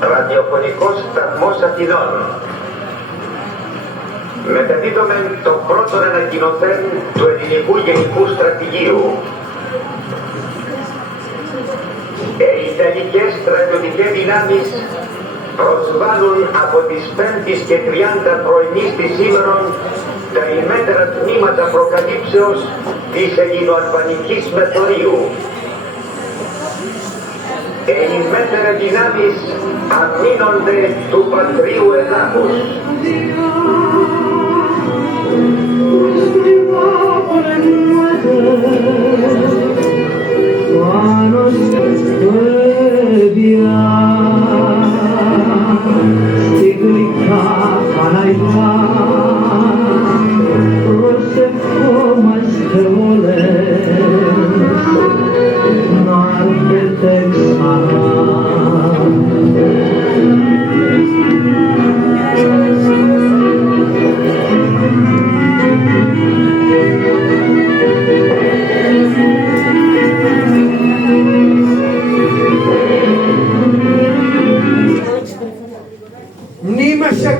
Ραδιοφωνικός σταθμός Αθηνών. Μεταδίδουμε το πρώτο ανακοινωθέν του ελληνικού γενικού στρατηγίου. Οι Ιταλικές στρατιωτικές δυνάμεις προσβάλλουν από τις 5 και 30 πρωινής της σήμερον τα ημέτερα τμήματα προκαλύψεως της ελληνοαλβανικής μεθορίου. Οι ημέτερα δυνάμεις αμήνονται του πατρίου εδάφους.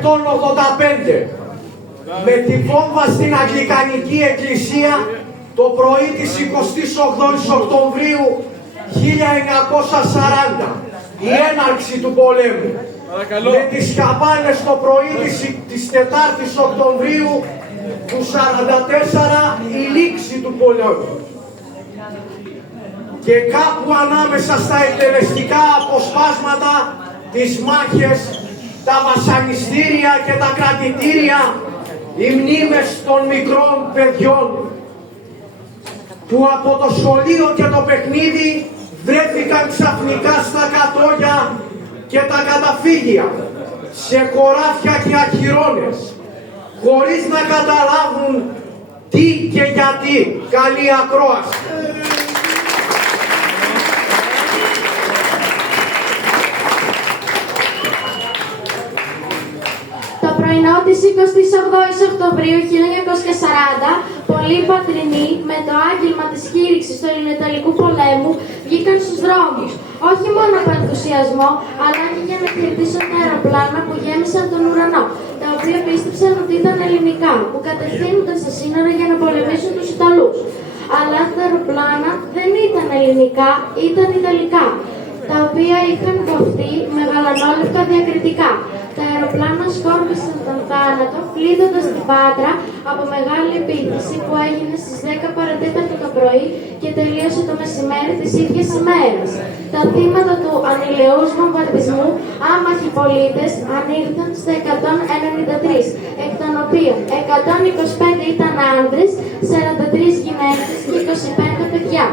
Τον 85 με τη βόμβα στην Αγγλικανική Εκκλησία το πρωί της 28ης Οκτωβρίου 1940, η έναρξη του πολέμου. Με τις χαπάνες το πρωί της 4ης Οκτωβρίου του 44 η λήξη του πολέμου. Και κάπου ανάμεσα στα εκτελεστικά αποσπάσματα, τις μάχες, τα βασανιστήρια και τα κρατητήρια, οι μνήμες των μικρών παιδιών που από το σχολείο και το παιχνίδι βρέθηκαν ξαφνικά στα κατόγια και τα καταφύγια, σε χωράφια και αχυρώνες, χωρίς να καταλάβουν τι και γιατί. Καλή ακρόαση. Το πρωινό της 28ης Οκτωβρίου 1940, πολλοί πατρινοί με το άγγελμα της κήρυξης του Ελληνοϊταλικού πολέμου βγήκαν στους δρόμους, όχι μόνο από ενθουσιασμό, αλλά και για να χαιρετήσουν τα αεροπλάνα που γέμισαν τον ουρανό, τα οποία πίστεψαν ότι ήταν ελληνικά, που κατευθύνονταν στα σύνορα για να πολεμήσουν τους Ιταλούς. Αλλά τα αεροπλάνα δεν ήταν ελληνικά, ήταν ιταλικά, τα οποία είχαν βαφτεί με γαλανόλευκα διακριτικά. Τα αεροπλάνα σκόρπισαν τον θάνατο, πλήττοντας την Πάτρα από μεγάλη επίθεση που έγινε στις 10 παρατέταρτο το πρωί και τελείωσε το μεσημέρι της ίδιας ημέρας. Τα θύματα του ανηλαιούς βομβαρδισμού, άμαχοι πολίτες, ανήλθαν στα 193, εκ των οποίων 125 ήταν άνδρες, 43 γυναίκες και 25 παιδιά.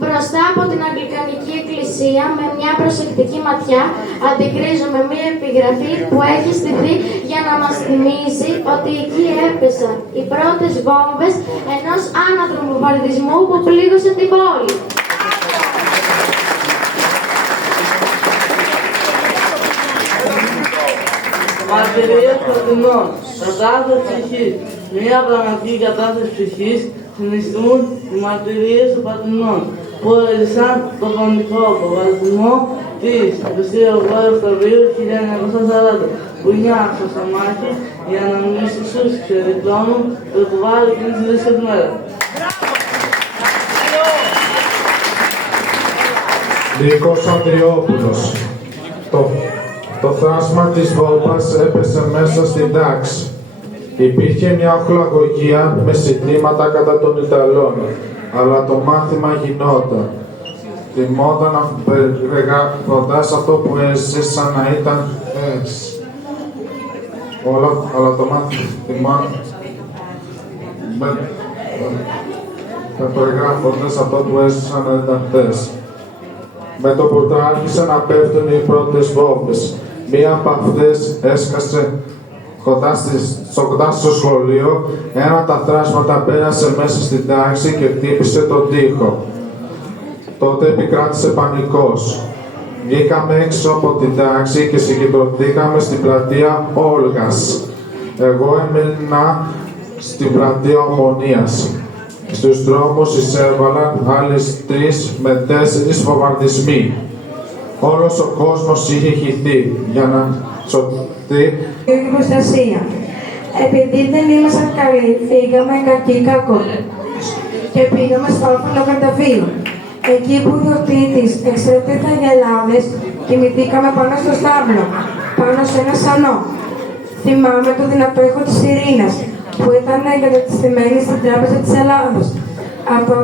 Μπροστά από την Αγγλικανική Εκκλησία, με μια προσεκτική ματιά, αντικρίζουμε μια επιγραφή που έχει στηθεί για να μας θυμίζει ότι εκεί έπεσαν οι πρώτες βόμβες ενός άναδρου βομβαρδισμού που πλήγωσε την πόλη. Μαρτυρίες Αθηνών, κατάσταση ψυχής. Μια πραγματική κατάσταση ψυχής συνιστούν οι μαρτυρίες των Αθηνών που έζησαν το φωνικό βομβαρδισμό της 28 Οκτωβρίου 1940 που νιάξαν στα μάχη για να μην στους ξεδιπλώνουν το κουβάρι εκείνης της δύσκολης μέρας. Νίκος Ανδριόπουλος. Το θράσμα της βόμβας έπεσε μέσα στην τάξη. Υπήρχε μια οχλαγωγία με συντήματα κατά των Ιταλών, αλλά το μάθημα γινόταν. Θυμόταν περιγράφοντας αυτό που έζησε σαν να ήταν αλλά το μάθημα περιγράφοντας αυτό που έζησε σαν να ήταν χθες. Με το που άρχισαν να πέφτουν οι πρώτες βόμβες, μία από αυτές έσκασε κοντά στο σχολείο, ένα από τα θράσματα πέρασε μέσα στην τάξη και χτύπησε τον τοίχο. Τότε επικράτησε πανικός. Βγήκαμε έξω από την τάξη και συγκεντρωθήκαμε στην πλατεία Όλγας. Εγώ έμεινα στην πλατεία Ομονίας. Στους δρόμους εισέβαλαν άλλες 3 με 4 βομβαρδισμοί. Όλος ο κόσμος είχε χυθεί για να σωθεί. Η προστασία. Επειδή δεν ήμασταν καλοί, φύγαμε κακοί κακό και πήγαμε στο όρφανο καταφύγιο. Εκεί που οι δοτήτης εξαιρετικά γελάδες, κοιμηθήκαμε πάνω στο στάβλο, πάνω σε ένα σανό. Θυμάμαι το δυνατό ήχο της σιρήνας, που ήταν εγκαταστημένη στην Τράπεζα της Ελλάδος. Από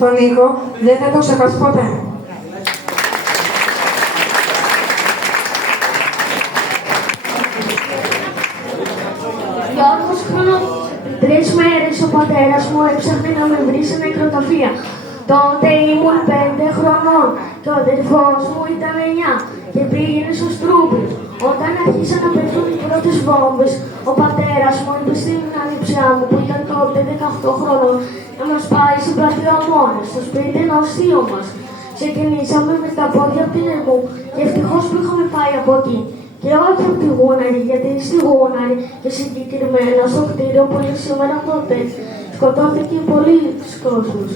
τον ήχο δεν θα το ξεχάσω ποτέ. Γιώργος χρόνο, 3 μέρες ο πατέρας μου έψαχνε να με βρει σε νεκροταφεία. Τότε ήμουν 5 χρονών και ο αδερφός μου ήταν 9 και πήγαινε στους Τρούπες. Όταν άρχισαν να πετούν οι πρώτες βόμβες, ο πατέρας μου είπε στην ανιψιά μου που ήταν τότε 18 χρονών να μας πάει στην πλατεία Ομόνας, στο σπίτι ενός θείου μας. Ξεκινήσαμε με τα πόδια από την Ερμού και ευτυχώς που είχαμε πάει από εκεί. Και όχι από τη Γούναρη, γιατί στη Γούναρη και συγκεκριμένα στο κτίριο που είναι σήμερα τότε σκοτώθηκε πολύ κόσμος.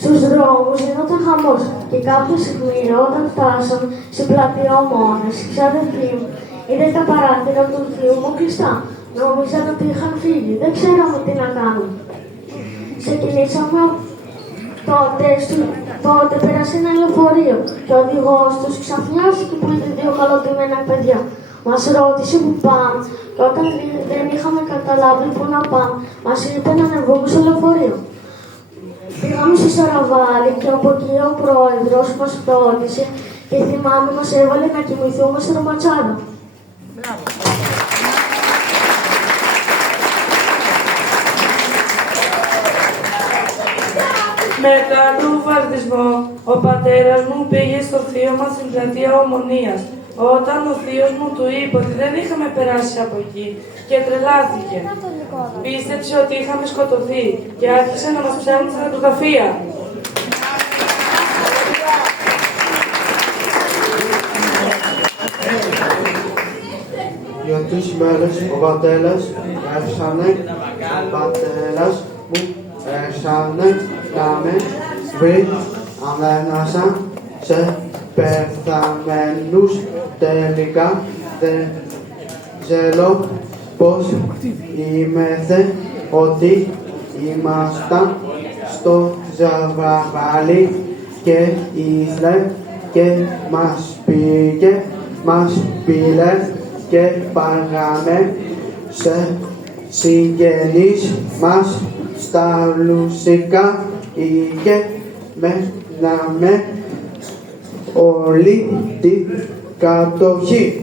Στους δρόμους γινόταν χαμός και κάποια στιγμή όταν φτάσαμε στην πλατεία Ομόνας, η ξαδερφή μου είδε τα παράθυρα του θείου μου κλειστά. Νόμιζαν ότι είχαν φύγει, δεν ξέραμε τι να κάνουμε. Ξεκινήσαμε τότε πέρασε ένα λεωφορείο και ο οδηγός τους ξαφνιάστηκε που είδε 2 καλοντημένα παιδιά. Μας ρώτησε που πάμε και όταν δεν είχαμε καταλάβει που να πάμε, μας είπε να ανεβούμε στο λεωφορείο. Πήγαμε στο Σαραβάρι και από εκεί ο πρόεδρος μας ρώτησε και θυμάμαι μας έβαλε να κοιμηθούμε στο ματσάρο. Μετά τον βομβαρδισμό, ο πατέρας μου πήγε στο θείο μας στην πλατεία Ομονίας. Όταν ο θείος μου του είπε ότι δεν είχαμε περάσει από εκεί και τρελάθηκε. Πίστεψε ότι είχαμε σκοτωθεί και άρχισε να μας ψάχνει στα νεκροταφεία. Για 3 μέρες ο πατέρας μου έψανε να με βρει ανάμεσα σε πεθαμένους. Τελικά δεν ξέρω πώς είμεθε ότι ήμασταν στο Ζαβαγάλι και ήρθε και μας πήρε και πάγαμε σε συγγενείς μας στα Λουσικά και μέναμε όλη την κατοχή.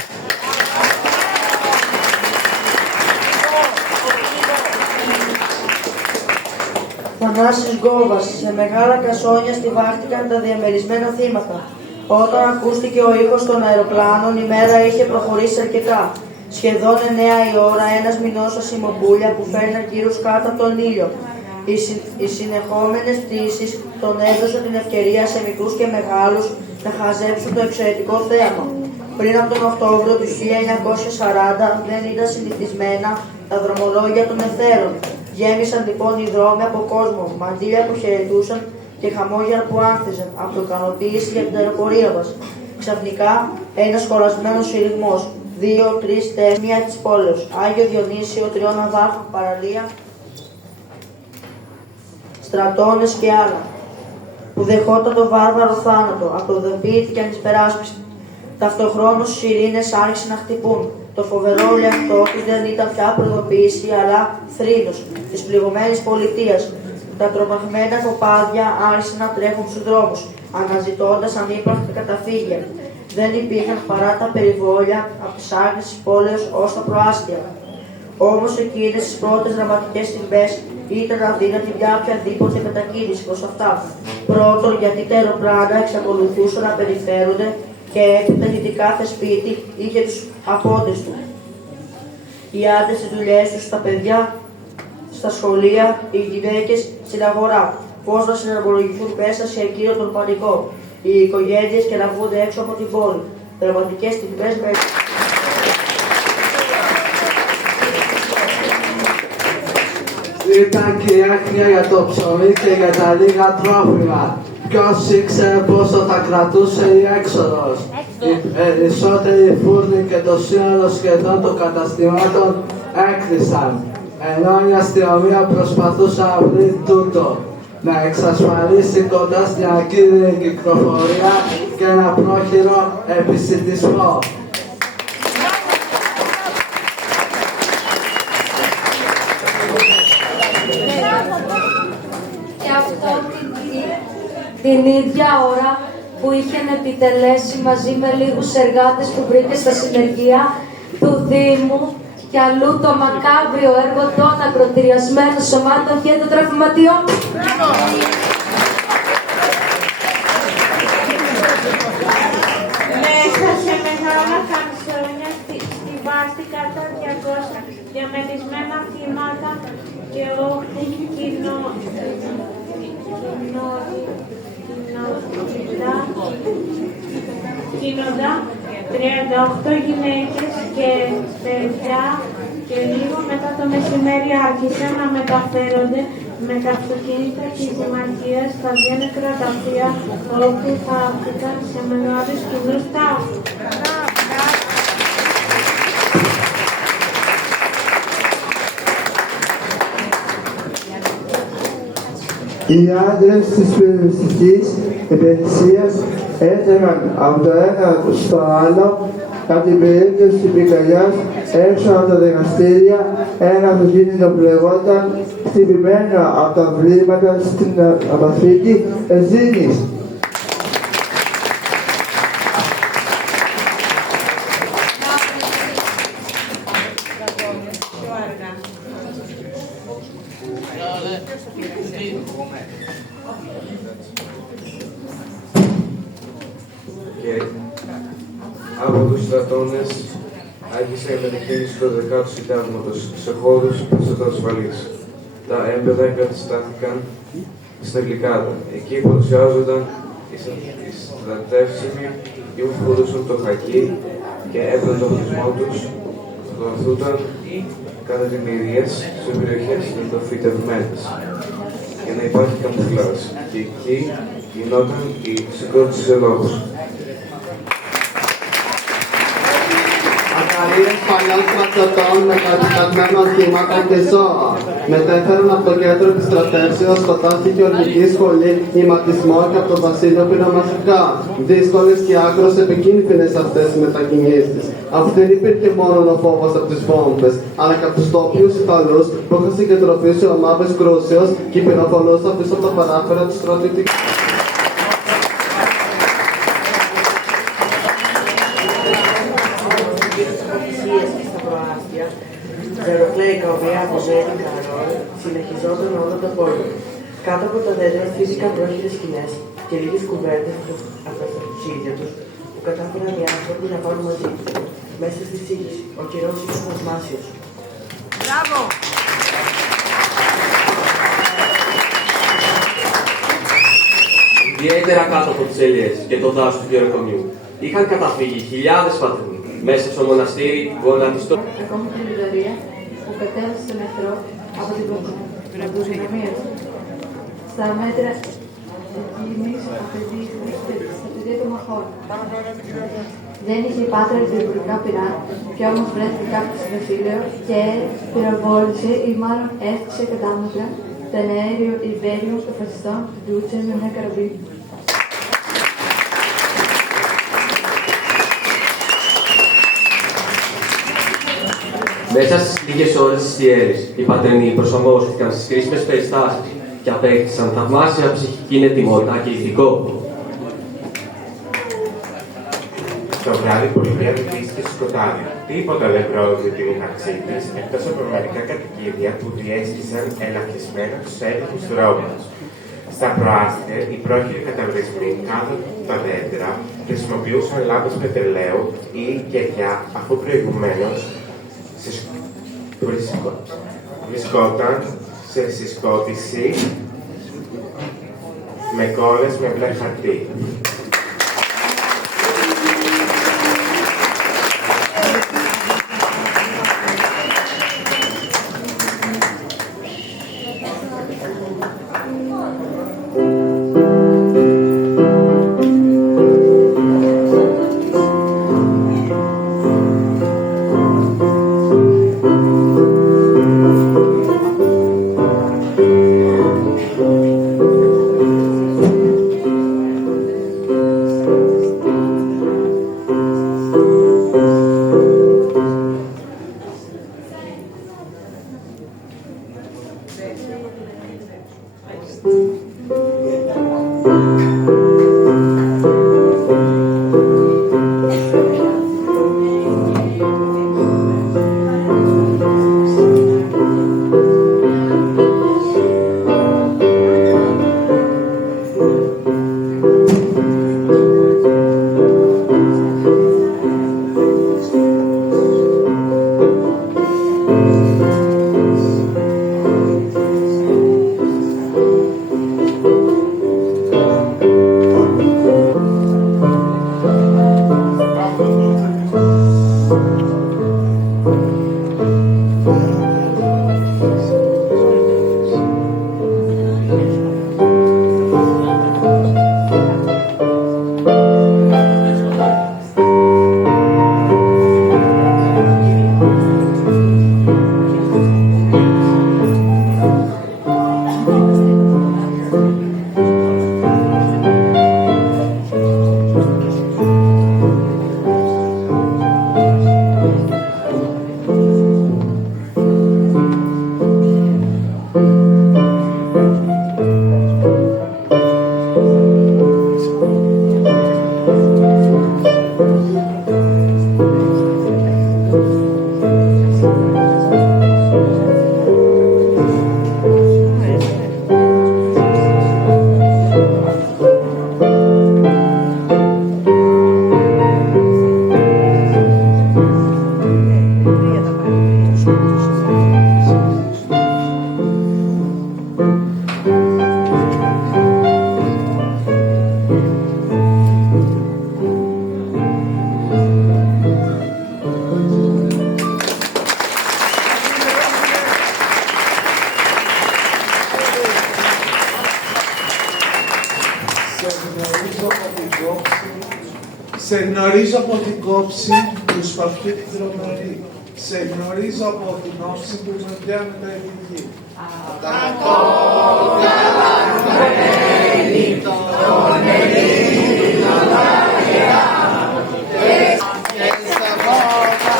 Θανάσης Γκόβας, σε μεγάλα κασόνια στιβάχτηκαν τα διαμερισμένα θύματα. Όταν ακούστηκε ο ήχος των αεροπλάνων, η μέρα είχε προχωρήσει αρκετά. Σχεδόν 9 η ώρα, ένας μηνός ασημομπούλια που φέρναν κύρους κάτω από τον ήλιο. Οι συνεχόμενες πτήσεις τον έδωσαν την ευκαιρία σε μικρούς και μεγάλους να χαζέψουν το εξαιρετικό θέαμα. Πριν από τον Οκτώβριο του 1940 δεν ήταν συνηθισμένα τα δρομολόγια των εθέρων. Γέμισαν λοιπόν οι δρόμοι από κόσμο, μαντήλια που χαιρετούσαν και χαμόγελα που άνθιζαν από το ικανοποίηση για την αεροπορία μας. Ξαφνικά ένας κολλασμένος συρριγμός, 2, 3, 4, μία της πόλεως, Άγιο Διονύσιο, 3 ναυάρχων, παραλία, στρατώνες και άλλα, που δεχόταν το βάρβαρο θάνατο, αυτοδοποιήθηκε ανισπεράσπιστη. Ταυτοχρόνως οι σιρήνες άρχισαν να χτυπούν. Το φοβερό λιαχτό του δεν ήταν πια προειδοποίηση, αλλά θρήνος της πληγωμένης πολιτείας. Τα τρομαγμένα κοπάδια άρχισαν να τρέχουν στους δρόμους, αναζητώντας ανύπαρκτα καταφύγια. Δεν υπήρχαν παρά τα περιβόλια από τις άκρες της πόλεως ως τα προάστια. Όμως εκείνες τις πρώτες δραματικές στιγμές ήταν αδύνατη για οποιαδήποτε μετακίνηση προς αυτά. Πρώτον, γιατί τα αεροπλάνα εξακολουθούσαν να περιφέρονται και έπειτα γιατί κάθε σπίτι είχε τους απόντες του. οι άντρες στις δουλειές τους, τα παιδιά στα σχολεία, οι γυναίκες στην αγορά. Πώς να συναρμολογηθούν μέσα σε εκείνο τον πανικό. Οι οικογένειες και να βγουν έξω από την πόλη. Δραματικές στιγμές με... Ήταν και η άκρια για το ψωμί και για τα λίγα τρόφιμα. Ποιος ήξερε πόσο θα κρατούσε η έξοδος. Οι περισσότεροι φούρνοι και το σύνολο σχεδόν των καταστημάτων έκλεισαν. Ενώ η αστυνομία προσπαθούσε να βρει τούτο, να εξασφαλίσει κοντά στην ακίνητη κυκλοφορία και ένα πρόχειρο επισιτισμό. Και αυτό την ίδια ώρα που είχε επιτελέσει μαζί με λίγους εργάτες που βρήκε στα συνεργεία του Δήμου και αλλού το μακάβριο έργο των ακροτηριασμένων σωμάτων και των τραυματιών. Μέσα σε μεγάλα κανσόνια στιβάστηκαν τα 200 διαμερισμένα θύματα και όχι κοινωνικά 38 γυναίκες και παιδιά και λίγο μετά το μεσημέρι άρχισαν να μεταφέρονται με τα αυτοκίνητα της Δημαρχίας στα δύο νεκροταφεία όπου θαύτηκαν σε μεγάλους κοινούς τάφους. Οι άντρες της περιοριστικής υπηρεσίας έτρεχαν από το ένα στο άλλο. Από την περίπτωση της πυρκαγιάς έξω από τα δικαστήρια, ένα αυτοκίνητο πλεγόταν χτυπημένο από τα βλήματα στην αποθήκη Εζήνης. Και από τους στρατώνες άρχισε η μετακίνηση του 10ου Συντάγματος σε χώρους περισσότερο ασφαλείς. Τα έμπεδα εγκαταστάθηκαν στα Γλυκάδα. Εκεί παρουσιάζονταν οι στρατεύσιμοι που φορούσαν το χακί και έπαιρναν τον χρησμό τους, προωθούνταν καταδημιουργίες σε περιοχές λιτοφυτευμένες για να υπάρχει καμπουφλάζ. Και εκεί γινόταν η συγκρότηση σε λόγους. Ακαρίες παλιών στρατιωτών με κατοικασμένα οχήματα και ζώα. Μετέφεραν από το κέντρο επιστρατεύσεως σκοτώθηκε ορμική σχολή, ηματισμό και από το βασίλειο πυρομαχικά. Δύσκολες και άκρως επικίνδυνες αυτές οι μετακινήσεις. Αφού δεν υπήρχε μόνο ο φόβος από τις βόμβες, αλλά και από τους τόπιους Ιταλούς που είχαν συγκεντρωθεί σε ομάδες κρούσεως και πυροβολούσαν πίσω από τα παράθυρα του στρατιωτικού. Ζεροκλέικα, οποία αποζέλει καρόλ, συνεχιζόταν όλο το πόλεμο. Κάτω από τα δέντρα φύσηκαν πρόχειρες σκηνές και λίγες κουβέντες από τα στρατουσίδια τους που κατάφεραν οι άνθρωποι να πάρουν μαζί τους. Μέσα στη σύγχυση, ο καιρός ήταν θαυμάσιος. Μπράβο! Ιδιαίτερα κάτω από τις ελιές και το δάσος του Γεροκομείου είχαν καταφύγει χιλιάδες πατρινοί μέσα στο μοναστήρι γονατιστό. Ακόμη την Λιδωρία που κατέβασε στον εχθρό από την πρωτοβουλία του. Στα μέτρα εκείνης απαιτήθηκε στα πεδία των μαχών. Δεν είχε πάτρα λειτουργικά πυρά, και όμως βρέθηκε κάποιο στο βασίλειο και πυροβόλησε ή μάλλον έφτιαξε κατάμετρα το εναέριο υπέριο των φασιστών του Ντούτσε με μια καραβή. Μέσα στις λίγες ώρες της ιέρης, οι πατρινοί προσαρμόστηκαν στις κρίσιμες περιστάσεις και απέκτησαν θαυμάσια ψυχική ετοιμότητα και ηθικό. Το βράδυ πολιτεία βυθίστηκε στο σκοτάδι. Τίποτα δεν πρόδωσε την ύπαρξή της, εκτός από μερικά κατοικίδια που διέστησαν ελαφρισμένα τους έλεγχους δρόμους. Στα προάστια, οι πρόχειροι καταβλισμοί κάτω από τα δέντρα χρησιμοποιούσαν λάμπες πετρελαίου ή κεριά, αφού προηγουμένως σε βρισκόταν σε συσκότηση με κόλλες με μπλε χαρτί. Σε γνωρίζω από την κόψη του σπαθού τη δρομερή. Σε γνωρίζω από την όψη που με πιάνει τα ειδική. Τα κόκκαλα μένει τον Ελλήνο δάκρυα και στα βότα.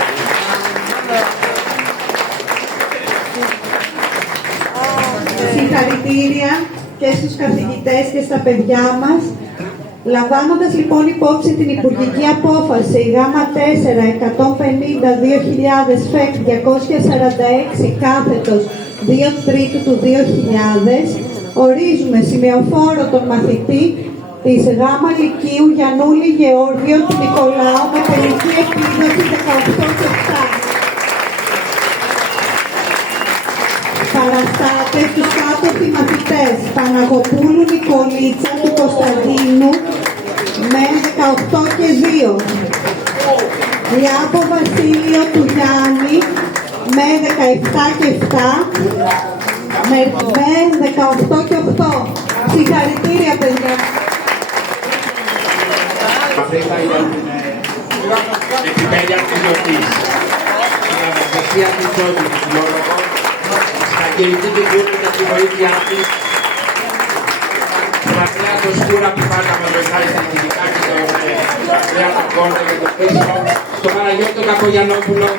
Συγχαρητήρια και στους καθηγητές και στα παιδιά μας. Λαμβάνοντας λοιπόν υπόψη την Υπουργική Απόφαση Γ4 150-2000 ΦΕΚ 246 κάθετος 2 Τρίτου του 2000, ορίζουμε σημεοφόρο τον μαθητή της Γ Λυκείου Γιαννούλη Γεώργιο του Νικολάου με τελική επίδοση 18-7. Παραστάτες τους κάτω μαθητές Παναγοπούλου Νικολίτσα του Κωνσταντίνου με 18 και 2. Λιάπο Βασίλειο του Γιάννη με 17 και 7. Με 18 και 8. Συγχαρητήρια παιδιά. Αφρικά για την επιμέλεια της γιορτής. Την αναστασία του Ζώδη, του Λόρογο, αγγελική την κούρτη και τη βοήθεια της. Τον Ανδρέα το Σκούρα που πάντα με βοηθάει στα μουσικά και τον Ανδρέα τον Κόρτα για το πίσω. Στον Παναγιώτο Καπογιαννόπουλο.